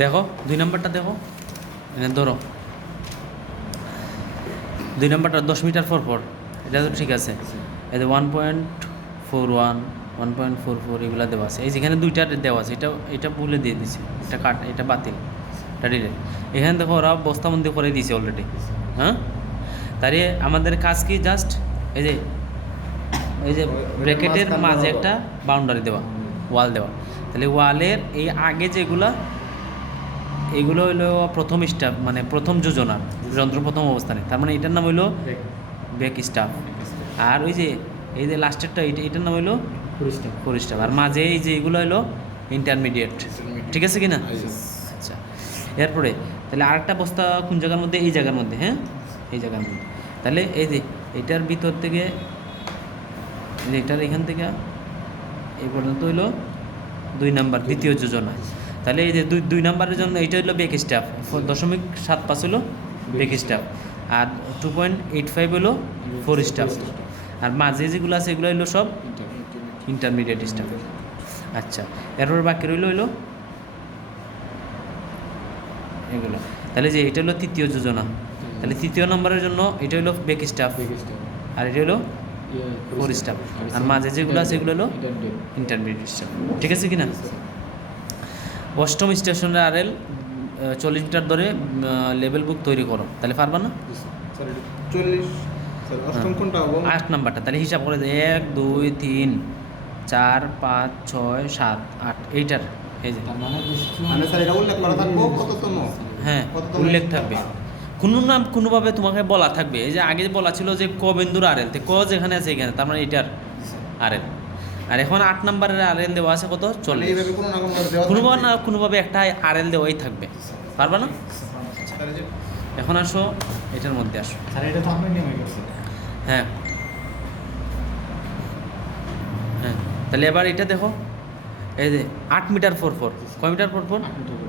দেখো 2 নম্বরটা দেখো, এনে ধরো 2 নম্বরটা 10 মিটার পর এটা তো ঠিক আছে। এই যে 1.41 1.44 এগুলো দেওয়া আছে। এই যেখানে দুইটা দেওয়া আছে, এটা ভুলে দিয়ে দিছে, এটা কাট, এটা বাতিল, এটা ডিলেট। এখানে দেখো ওরা বস্তাবন্দি করে দিয়েছে অলরেডি। হ্যাঁ, তাই আমাদের কাজ কি জাস্ট এই যে ব্র্যাকেটের মাঝে একটা বাউন্ডারি দেওয়া, ওয়াল দেওয়া। তাহলে ওয়ালের এই আগে যেগুলা, এগুলো হইলো প্রথম স্টাফ, মানে প্রথম যোজনা, যন্ত্র প্রথম অবস্থানে, তার মানে এটার নাম হইলো ব্যাক স্টাফ। আর ওই যে এই যে লাস্টেরটা, এটার নাম হইলো ফোর স্টাফ। আর মাঝে এই যে এগুলো হইলো ইন্টারমিডিয়েট। ঠিক আছে কি না? আচ্ছা, এরপরে তাহলে আরেকটা বস্তা কোন জায়গার মধ্যে? এই জায়গার মধ্যে। হ্যাঁ, এই জায়গার মধ্যে। তাহলে এই যে এটার ভিতর থেকে, এটার এখান থেকে এই পর্যন্ত হইলো 2 নাম্বার, দ্বিতীয় যোজনা। তাহলে এই যে দুই নাম্বারের জন্য এটা হলো বেক স্টাফ, 0.75 হলো বেক স্টাফ, আর 2.85 হলো ফোর স্টাফ। আর মাঝে যেগুলো আছে এগুলো হলো সব ইন্টারমিডিয়েট স্টাফ। আচ্ছা, এরপর বাকি হইলো এগুলো। তাহলে যে এটা হলো তৃতীয় যোজনা। তাহলে তৃতীয় নম্বরের জন্য এটা হলো বেক স্টাফ, আর এটা হলো ফোর স্টাফ। আর মাঝে যেগুলো আছে এগুলো হলো ইন্টারমিডিয়েট স্টাফ। ঠিক আছে কি না? অষ্টম স্টেশনের আরএল 40 মিটার ধরে লেভেল বুক তৈরি করো। তাহলে পারবা না? 8 নাম্বারটা তাহলে হিসাব করে 1 2 3 4 5 6 7 8 এইটার এই যে হ্যাঁ উল্লেখ থাকবে, কোনো নাম কোনোভাবে তোমাকে বলা থাকবে। এই যে আগে বলা ছিল যে ক বিন্দুর আরএল, ক যেখানে আছে এখানে, তার মানে এটার আরএল। আর এখন 8 নম্বরের আরএল দেওয়া আছে কত? 40। কোনোভাবে না কোনোভাবে একটা আরএল দেওয়াই থাকবে, পারবা না? এখন আসো এটার মধ্যে আসো। হ্যাঁ হ্যাঁ, তাহলে এবার এটা দেখো, এই যে 8 মিটার পর কয় মিটার পর?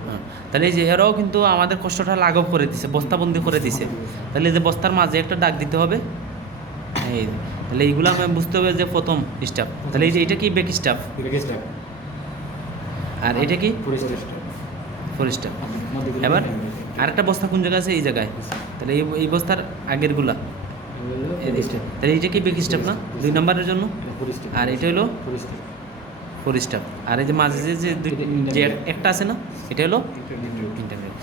হ্যাঁ, তাহলে এই যে এরাও কিন্তু আমাদের কষ্টটা লাঘব করে দিছে, বস্তাবন্দি করে দিছে। তাহলে এই যে বস্তার মাঝে একটা দাগ দিতে হবে। এই তাহলে এইগুলো আমি বুঝতে হবে যে প্রথম স্টাফ। তাহলে এই যে এটা কি বেক স্টাফ, আর এটা কি ফোর স্টাফ। এবার আরেকটা বস্তা কোন জায়গায় আছে? এই জায়গায়। তাহলে এই বস্তার আগেরগুলা, তাহলে এইটা কি বেক স্টাফ না 2 নম্বরের জন্য? আর এটা হলো ফোর স্টাফ। আর এই যে মাঝে যে একটা আছে না, এটা হলো ইন্টারমিডিয়েট।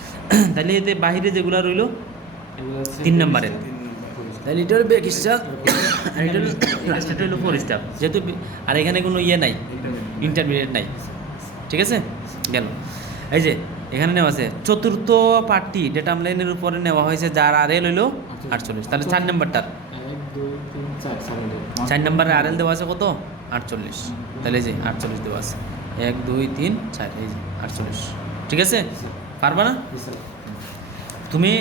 তাহলে এতে বাহিরে যেগুলো রইলো 3 নম্বরের, তাহলে এটা হলো বেক স্টাফ, আর এটা হলো ফোর স্টাফ। যেহেতু আর এখানে কোনো ইয়ে নাই, ইন্টারমিডিয়েট নাই। ঠিক আছে, গেল। এই যে এখানে নেওয়া আছে চতুর্থ পার্টটি ডেটা লাইনের উপরে নেওয়া হয়েছে, যার আরএল হইলো 48। তাহলে 4 নম্বরটার 4 নম্বরের আরএল দেওয়া আছে কত? 48। তাহলে এই যে 48 দেওয়া আছে, 1 2 3 4, এই যে 48। ঠিক আছে, পারবা না? তুমি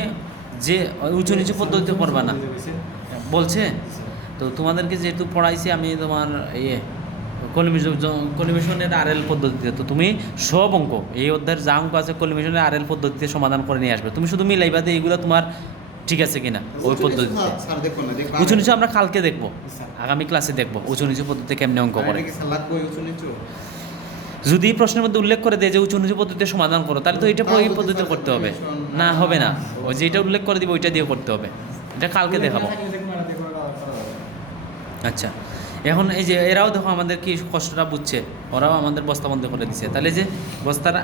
যে উঁচু নিচু পদ্ধতিতে করবা না বলছে তো। তোমাদেরকে যেহেতু পড়াইছি আমি তোমার কলিমিশনের আরএল পদ্ধতিতে, তো তুমি সব অঙ্ক এই অধ্যায়ের যা অঙ্ক আছে কলিমিশনের আরএল পদ্ধতিতে সমাধান করে নিয়ে আসবে। তুমি শুধু মিলাইবা যে এইগুলো তোমার ঠিক আছে কিনা ওই পদ্ধতিতে। উঁচু নিচু আমরা কালকে দেখবো, আগামী ক্লাসে দেখবো উঁচু নিচু পদ্ধতিতে কেমনে অঙ্ক করে। যদি প্রশ্নের মধ্যে উল্লেখ করে দেয় যে উঁচু নিচু পদ্ধতিতে সমাধান করো, তাহলে তো এটা এই পদ্ধতিতে করতে হবে না, হবে না। ওই যেটা উল্লেখ করে দিবে ওইটা দিয়ে করতে হবে, এটা কালকে দেখাবো। আচ্ছা, এখন এই যে এরাও দেখো আমাদের কি কষ্টটা বুঝছে, ওরাও আমাদের বস্তাবন্ধ করে দিচ্ছে। তাহলে যে বস্তার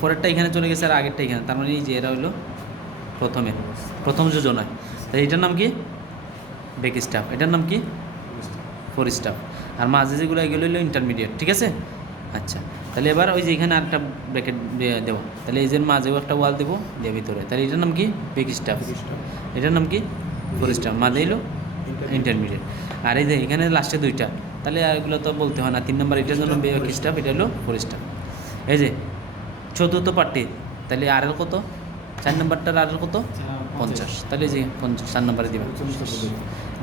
পরেরটা এখানে চলে গেছে আর আগেরটা এখানে, তার মানে এই যে এরা হইলো প্রথম যোজনায়। তাই এটার নাম কি? Back staff. এটার নাম কি? Fore staff. আর মাঝে যেগুলো এগুলো হইলো ইন্টারমিডিয়েট। ঠিক আছে, আচ্ছা। তাহলে এবার ওই যে এখানে আরেকটা ব্র্যাকেট দেবো, তাহলে এই যে মাঝেও একটা ওয়াল দেবো দিয়ে ভিতরে। তাহলে এটার নাম কি? Back staff. এটার নাম কি? Fore staff. মাঝে এলো ইন্টারমিডিয়েট। আর এই যে এখানে লাস্টে 2টা, তাহলে এগুলো তো বলতে হয় না। 3 নম্বর এটার জন্য বেক স্টাফ, এটা হলো ফোর স্টাফ। এই যে চতুর্থ পার্টি, তাহলে আরএল কত? 4 নম্বরটার আরএল কত? 50। তাহলে যে 50 4 নম্বরে দিবেন,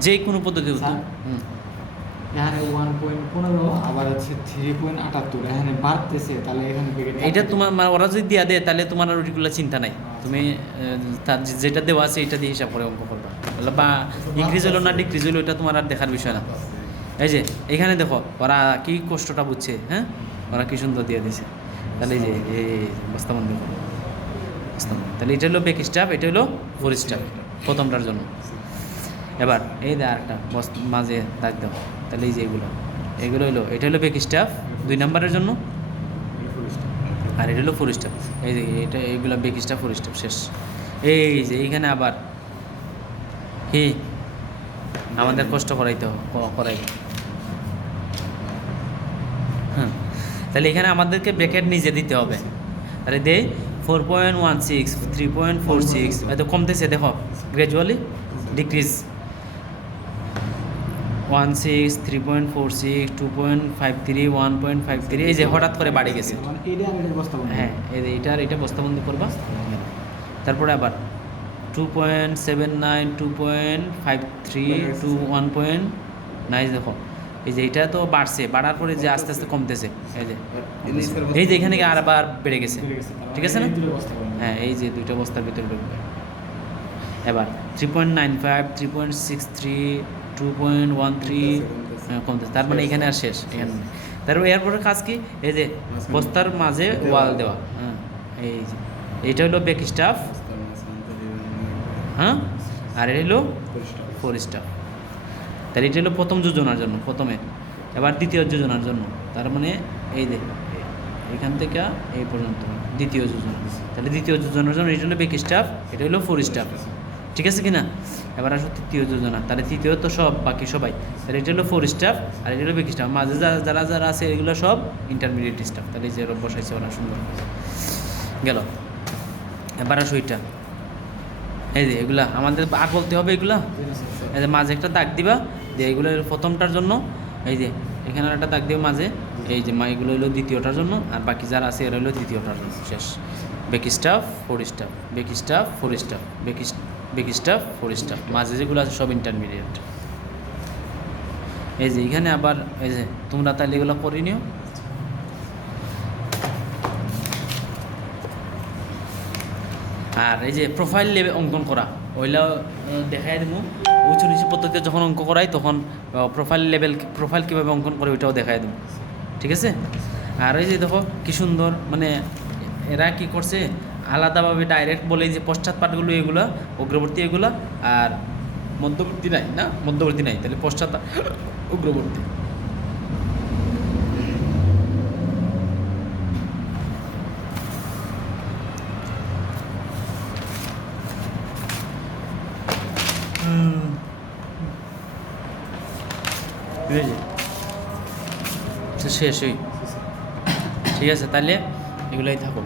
যে কোনো পদ্ধতি হতো। এখানে 1.15 আবার হচ্ছে 3.78 এখানে বাড়তেছে, তাহলে এখানে এটা তোমার ওরা যদি দিয়া দেয় তাহলে তোমার আর ওইগুলো চিন্তা নাই। তুমি তার যেটা দেওয়া আছে এটা দিয়ে হিসাব করে অঙ্ক করবা, বা ইনক্রিজ হলো না ডিক্রিজ হলো এটা তোমার আর দেখার বিষয় না। এই যে এখানে দেখো ওরা কি কষ্টটা বুঝছে, হ্যাঁ ওরা কি সুন্দর দিয়ে দিছে। তাহলে এই যে এই বস্তাবন্ধি করো বস্তাবন্ধি। তাহলে এটা হলো বেক স্টাফ, এটা হলো ফোর স্টাফ প্রথমটার জন্য। এবার এই যে আরেকটা মাঝে দাগ দাও, তাহলে এই যে এগুলো এগুলো হলো, এটা হলো বেক স্টাফ 2 নাম্বারের জন্য, আর এটা হলো ফোর স্টাফ। এই যে এটা এইগুলো বেক স্টাফ ফোর স্টাফ শেষ। এই যে এইখানে আবার কি আমাদের কষ্ট করাইতে হবে, করাইতে। হ্যাঁ, তাহলে এখানে আমাদেরকে ব্র্যাকেট নিজে দিতে হবে। তাহলে দে 4.16 3.46 এত কমতেছে, দেখো গ্র্যাজুয়ালি ডিক্রিজ 16 3.46 2.53 1.53 এই যে হঠাৎ করে বাড়ে গেছে। মানে এটা আর এটার বস্তা বন্ধ। হ্যাঁ, এই যে এটা বস্তাবন্দি করবা। তারপরে আবার 2.79 2.53 টু 1.9 দেখো এই যে এটা তো বাড়ছে, বাড়ার পরে যে আস্তে আস্তে কমতেছে, এই যে এখানে আবার বেড়ে গেছে, বেড়ে গেছে, তার ঠিক আছে না? মানে এই দুটো বস্তা বন্ধ। হ্যাঁ, এই যে দুইটা বস্তার ভিতরে ঢুকবে। এবার 3.95 3.63 2.13 কমতেছে, তার মানে এখানে আর শেষ এখানে। তারপর এরপরে কাজ কি, এই যে বস্তার মাঝে ওয়াল দেওয়া। হ্যাঁ, এই যে এইটা হলো বেক স্টাফ, হ্যাঁ, আর এটা হলো ফোর স্টাফ। তাহলে এটা হলো প্রথম যোজনার জন্য প্রথমে। এবার দ্বিতীয় যোজনার জন্য, তার মানে এই যে এখান থেকে এই পর্যন্ত দ্বিতীয় যোজনা। তাহলে দ্বিতীয় যোজনার জন্য এটা হলো বেক স্টাফ, এটা হলো ফোর স্টাফ, ঠিক আছে কি না? এবার আসো তৃতীয় যোজনা, তাহলে তৃতীয় তো সব বাকি সবাই, তাহলে এটা হলো ফোর স্টাফ আর এটা হলো বেক স্টাফ, মাঝে যারা যারা আছে এগুলো সব ইন্টারমিডিয়েট স্টাফ। তাহলে এই যে বসাইছে ওরা সুন্দর গেল। এবার আসো এটা, এই যে এগুলা আমাদের আর বলতে হবে এগুলা। এই যে মাঝে একটা দাগ দিবা, যে এগুলো প্রথমটার জন্য, এই যে এখানে একটা দাগ দিবা মাঝে, এই যে এগুলো হলো দ্বিতীয়টার জন্য, আর বাকি যারা আছে এরা হলো তৃতীয়টার জন্য। শেষ। Back staff fore staff, back staff fore staff, back staff fore staff, মাঝে যেগুলো আছে সব ইন্টারমিডিয়েট। এই যে এখানে আবার এই যে তোমরা তাহলে এগুলো করে নিও। আর এই যে প্রোফাইল লেভেল অঙ্কন করা, ওইটা দেখাই দেবো। উঁচু নিচু পদ্ধতিতে যখন অঙ্ক করাই তখন প্রোফাইল কীভাবে অঙ্কন করে ওইটাও দেখাই দেবো, ঠিক আছে? আর এই যে দেখো কি সুন্দর, মানে এরা কি করছে আলাদাভাবে ডাইরেক্ট বলে যে পশ্চাৎপাতগুলো এগুলো, অগ্রবর্তী এগুলো, আর মধ্যবর্তী নাই না, মধ্যবর্তী নাই, তাহলে পশ্চাৎ অগ্রবর্তী। শেষ হই, ঠিক আছে? তাহলে এগুলোই থাকো।